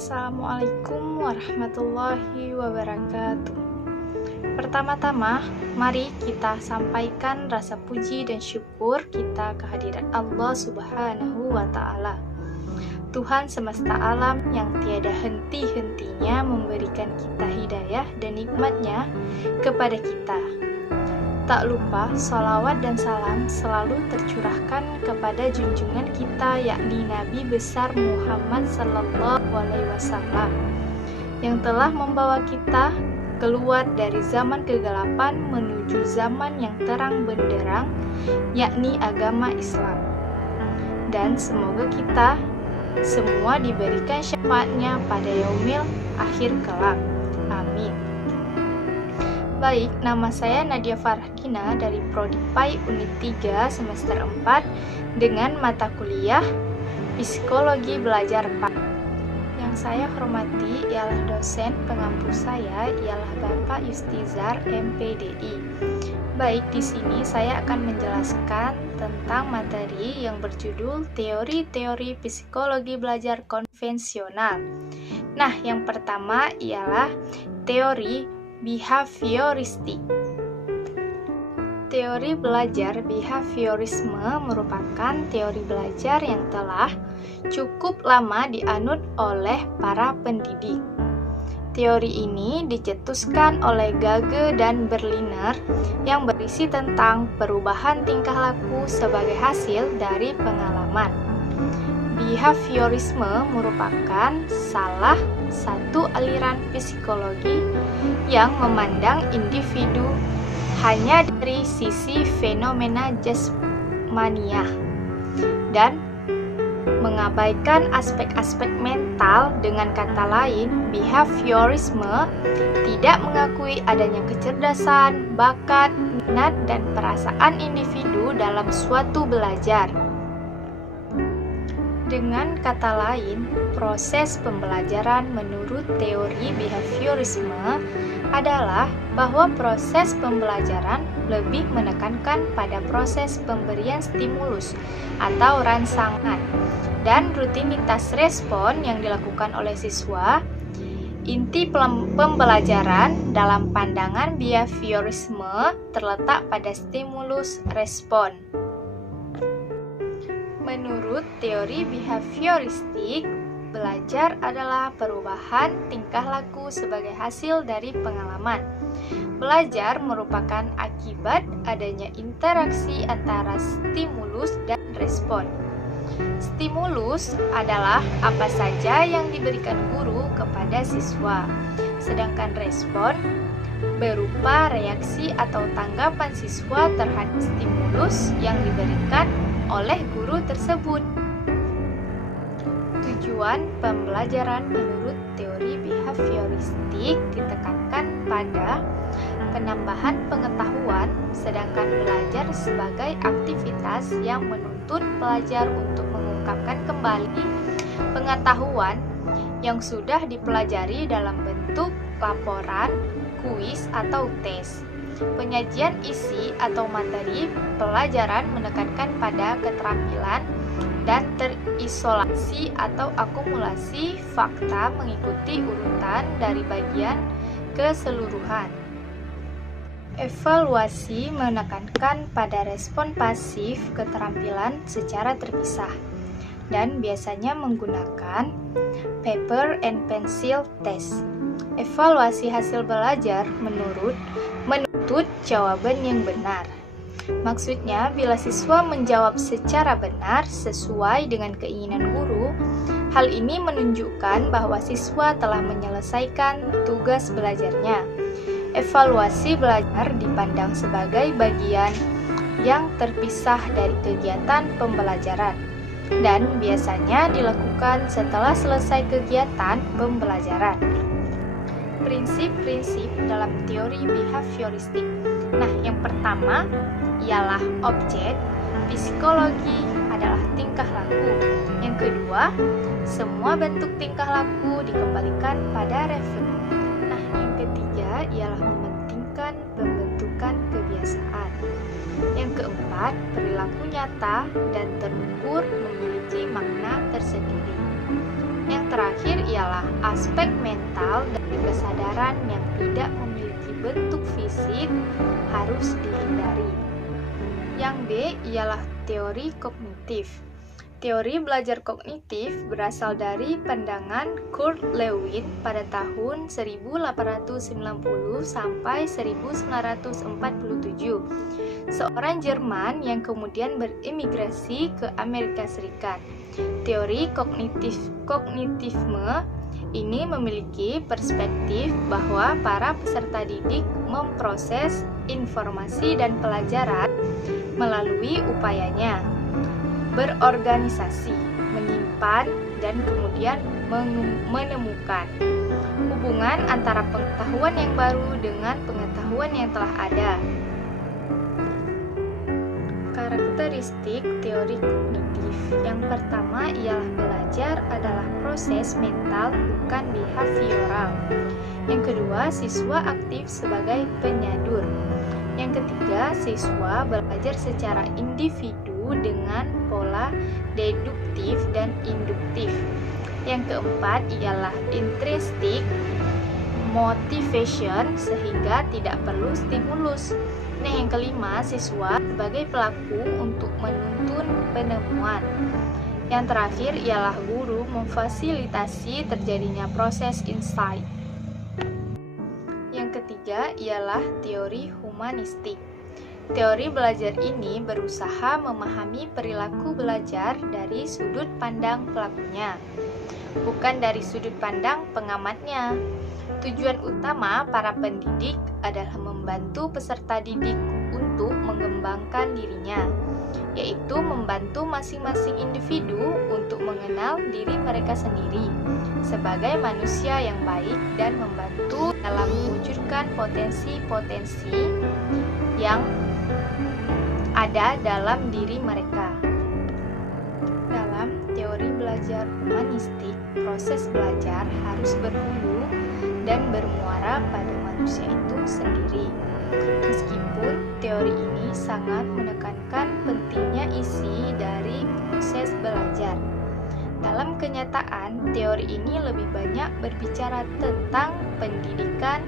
Assalamualaikum warahmatullahi wabarakatuh. Pertama-tama, mari kita sampaikan rasa puji dan syukur kita kehadirat Allah Subhanahu wa Ta'ala, Tuhan semesta alam yang tiada henti-hentinya memberikan kita hidayah dan nikmatnya kepada kita. Tak lupa, sholawat dan salam selalu tercurahkan kepada junjungan kita, yakni Nabi besar Muhammad Sallallahu Alaihi Wasallam, yang telah membawa kita keluar dari zaman kegelapan menuju zaman yang terang benderang, yakni agama Islam. Dan semoga kita semua diberikan syafaatnya pada yaumil akhir kelak. Amin. Baik, nama saya Nadia Farhakina dari Prodi PAI Unit 3 semester 4 dengan mata kuliah Psikologi Belajar PAI. Yang saya hormati ialah dosen pengampu saya ialah Bapak Yustizar MPDI. Baik, di sini saya akan menjelaskan tentang materi yang berjudul Teori-teori Psikologi Belajar Konvensional. Nah, yang pertama ialah teori behavioristik. Teori belajar behaviorisme merupakan teori belajar yang telah cukup lama dianut oleh para pendidik. Teori ini dicetuskan oleh Gage dan Berliner yang berisi tentang perubahan tingkah laku sebagai hasil dari pengalaman. Behaviorisme merupakan salah satu aliran psikologi yang memandang individu hanya dari sisi fenomena jasmaniah dan mengabaikan aspek-aspek mental. Dengan kata lain, behaviorisme tidak mengakui adanya kecerdasan, bakat, minat, dan perasaan individu dalam suatu belajar. Dengan kata lain, proses pembelajaran menurut teori behaviorisme adalah bahwa proses pembelajaran lebih menekankan pada proses pemberian stimulus atau rangsangan dan rutinitas respon yang dilakukan oleh siswa. Inti pembelajaran dalam pandangan behaviorisme terletak pada stimulus respon. Menurut teori behavioristik, belajar adalah perubahan tingkah laku sebagai hasil dari pengalaman. Belajar merupakan akibat adanya interaksi antara stimulus dan respon. Stimulus adalah apa saja yang diberikan guru kepada siswa, sedangkan respon berupa reaksi atau tanggapan siswa terhadap stimulus yang diberikan oleh guru tersebut. Tujuan pembelajaran menurut teori behavioristik ditekankan pada penambahan pengetahuan, sedangkan belajar sebagai aktivitas yang menuntut pelajar untuk mengungkapkan kembali pengetahuan yang sudah dipelajari dalam bentuk laporan, kuis, atau tes. Penyajian isi atau materi pelajaran menekankan pada keterampilan dan terisolasi atau akumulasi fakta mengikuti urutan dari bagian keseluruhan. Evaluasi menekankan pada respon pasif keterampilan secara terpisah dan biasanya menggunakan paper and pencil test. Evaluasi hasil belajar menuntut jawaban yang benar. Maksudnya, bila siswa menjawab secara benar sesuai dengan keinginan guru, hal ini menunjukkan bahwa siswa telah menyelesaikan tugas belajarnya. Evaluasi belajar dipandang sebagai bagian yang terpisah dari kegiatan pembelajaran dan biasanya dilakukan setelah selesai kegiatan pembelajaran. Prinsip-prinsip dalam teori behavioristik. Nah, yang pertama ialah objek psikologi adalah tingkah laku. Yang kedua, semua bentuk tingkah laku dikembalikan pada refleks. Nah, yang ketiga ialah mementingkan pembentukan kebiasaan. Yang keempat, perilaku nyata dan terukur memiliki makna tersendiri. Yang terakhir ialah aspek mental dari kesadaran yang tidak memiliki bentuk fisik harus dihindari. Yang B ialah teori kognitif. Teori belajar kognitif berasal dari pandangan Kurt Lewin pada tahun 1890 sampai 1947, seorang Jerman yang kemudian berimigrasi ke Amerika Serikat. Teori kognitifme ini memiliki perspektif bahwa para peserta didik memproses informasi dan pelajaran melalui upayanya berorganisasi, menyimpan, dan kemudian menemukan hubungan antara pengetahuan yang baru dengan pengetahuan yang telah ada. Karakteristik teori kognitif. Yang pertama ialah belajar adalah proses mental, bukan behavioral. Yang kedua, siswa aktif sebagai penyadur. Yang ketiga, siswa belajar secara individu dengan pola deduktif dan induktif. Yang keempat ialah intrinsic motivation, sehingga tidak perlu stimulus. Nah, yang kelima, siswa sebagai pelaku untuk menuntun penemuan. Yang terakhir ialah guru memfasilitasi terjadinya proses insight. Yang ketiga ialah teori humanistik. Teori belajar ini berusaha memahami perilaku belajar dari sudut pandang pelakunya, bukan dari sudut pandang pengamatnya. Tujuan utama para pendidik adalah membantu peserta didik untuk mengembangkan dirinya, yaitu membantu masing-masing individu untuk mengenal diri mereka sendiri sebagai manusia yang baik dan membantu dalam mewujudkan potensi-potensi yang ada dalam diri mereka. Dalam teori belajar humanistik, proses belajar harus berhulu dan bermuara pada manusia itu sendiri. Meskipun teori ini sangat menekankan pentingnya isi dari proses belajar, dalam kenyataan teori ini lebih banyak berbicara tentang pendidikan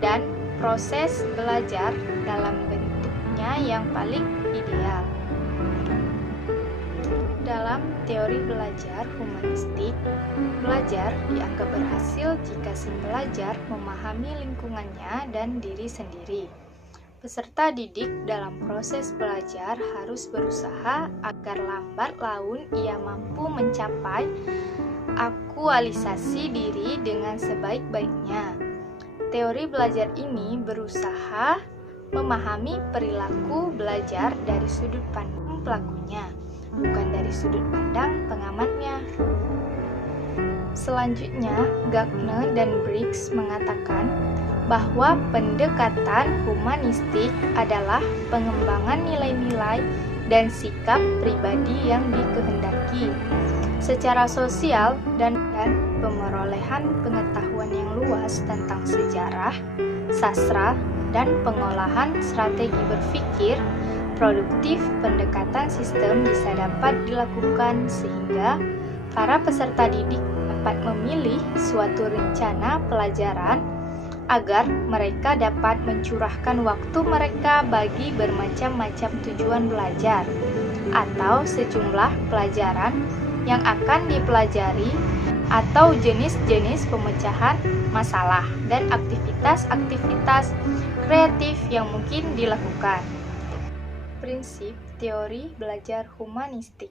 dan proses belajar dalam bentuknya yang paling ideal. Dalam teori belajar humanistik, belajar dianggap berhasil jika si pelajar memahami lingkungannya dan diri sendiri. Peserta didik dalam proses belajar harus berusaha agar lambat laun ia mampu mencapai aktualisasi diri dengan sebaik-baiknya. Teori belajar ini berusaha memahami perilaku belajar dari sudut pandang pelakunya, bukan dari sudut pandang pengamatnya. Selanjutnya, Gardner dan Briggs mengatakan bahwa pendekatan humanistik adalah pengembangan nilai-nilai dan sikap pribadi yang dikehendaki secara sosial dan pemerolehan pengetahuan yang luas tentang sejarah, sastra, dan pengolahan strategi berpikir produktif. Pendekatan sistem bisa dapat dilakukan sehingga para peserta didik dapat memilih suatu rencana pelajaran agar mereka dapat mencurahkan waktu mereka bagi bermacam-macam tujuan belajar atau sejumlah pelajaran yang akan dipelajari atau jenis-jenis pemecahan masalah dan aktivitas-aktivitas kreatif yang mungkin dilakukan. Prinsip teori belajar humanistik.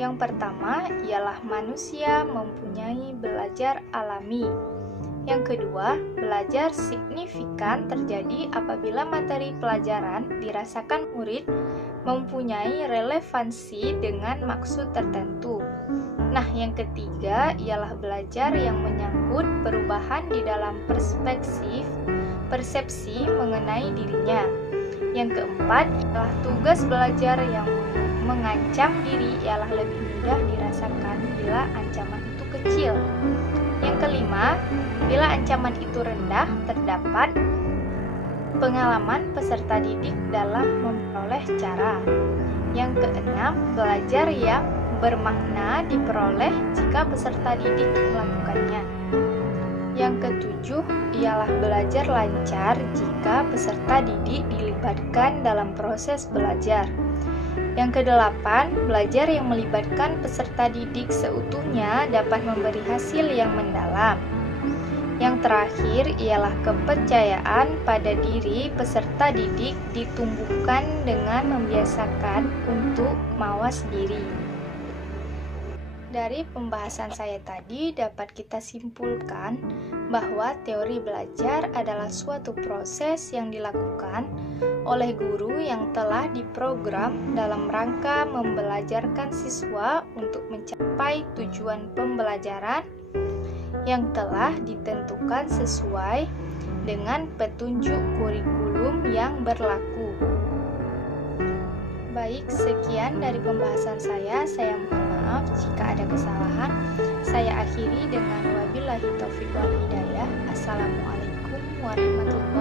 Yang pertama ialah manusia mempunyai belajar alami. Yang kedua, belajar signifikan terjadi apabila materi pelajaran dirasakan murid mempunyai relevansi dengan maksud tertentu. Nah, yang ketiga ialah belajar yang menyangkut perubahan di dalam persepsi mengenai dirinya. Yang keempat ialah tugas belajar yang mengancam diri ialah lebih mudah dirasakan bila ancaman itu kecil. Yang kelima, bila ancaman itu rendah, terdapat Pengalaman peserta didik dalam memperoleh cara. Yang keenam, belajar yang bermakna diperoleh jika peserta didik melakukannya. Yang ketujuh, ialah belajar lancar jika peserta didik dilibatkan dalam proses belajar. Yang kedelapan, belajar yang melibatkan peserta didik seutuhnya dapat memberi hasil yang mendalam. Yang terakhir ialah kepercayaan pada diri peserta didik ditumbuhkan dengan membiasakan untuk mawas diri. Dari pembahasan saya tadi dapat kita simpulkan bahwa teori belajar adalah suatu proses yang dilakukan oleh guru yang telah diprogram dalam rangka membelajarkan siswa untuk mencapai tujuan pembelajaran yang telah ditentukan sesuai dengan petunjuk kurikulum yang berlaku. Baik, sekian dari pembahasan saya. Saya mohon maaf jika ada kesalahan. Saya akhiri dengan wabillahi taufiq wal hidayah. Assalamualaikum warahmatullahi wabarakatuh.